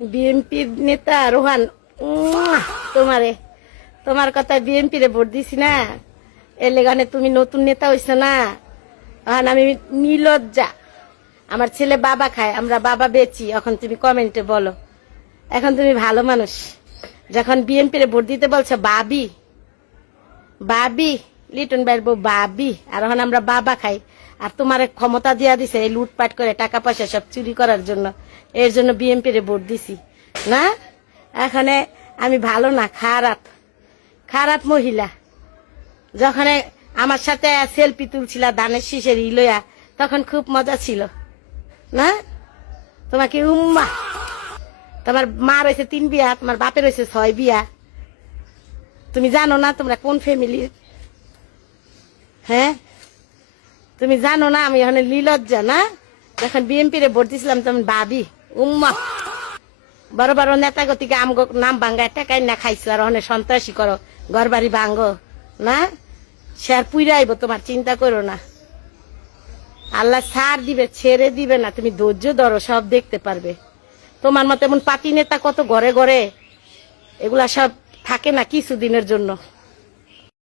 BNP নেতা রোহান, তোমারে তোমার কথা বিএনপি রে ভোট দিছি না, এর লেগানে তুমি নতুন নেতা হইছো না। এখন আমি নির্লজ্জা, আমার ছেলে বাবা খায়, আমরা বাবা বেচি। এখন তুমি কমেন্টে বলো, এখন তুমি ভালো মানুষ, যখন বিএনপি রে ভোট দিতে বলছো বাবি বাবি, লিটন ভাইয়ের বউ বাবি, আর এখন আমরা বাবা খাই। আর তোমার ক্ষমতা দিয়া দিছে এই লুটপাট করে টাকা পয়সা সব চুরি করার জন্য, এর জন্য বিএনপি রে ভোট দিছি না। এখানে আমি ভালো না, খারাপ খারাপ মহিলা। যখন আমার সাথে সেলফি তুলছিল ধানের শীষের ইলয়া, তখন খুব মজা ছিল না। তোমাকে উম্মা, তোমার মা রয়েছে 3 বিয়া, তোমার বাপের রয়েছে 6 বিয়া। তুমি জানো না তোমরা কোন ফ্যামিলির? হ্যাঁ, তুমি জানো না আমি এখানে লীলজ্জা না। যখন বিএনপি রে ভোট দিছিলাম তখন ভাবি উম্মা, বড় বড় নেতা গতিকে আমগো নাম ভাঙ্গায় টাকাই না খাইছো, আর ওখানে সন্ত্রাসী করো, ঘর বাড়ি ভাঙ্গো না। সে আর পুইরা আইব, তোমার চিন্তা করো না। আল্লাহ ছাড় দিবে, ছেড়ে দিবে না। তুমি ধৈর্য ধরো, সব দেখতে পারবে। তোমার মতো এমন পাতি নেতা কত ঘরে ঘরে, এগুলা সব থাকে না কিছুদিনের জন্য।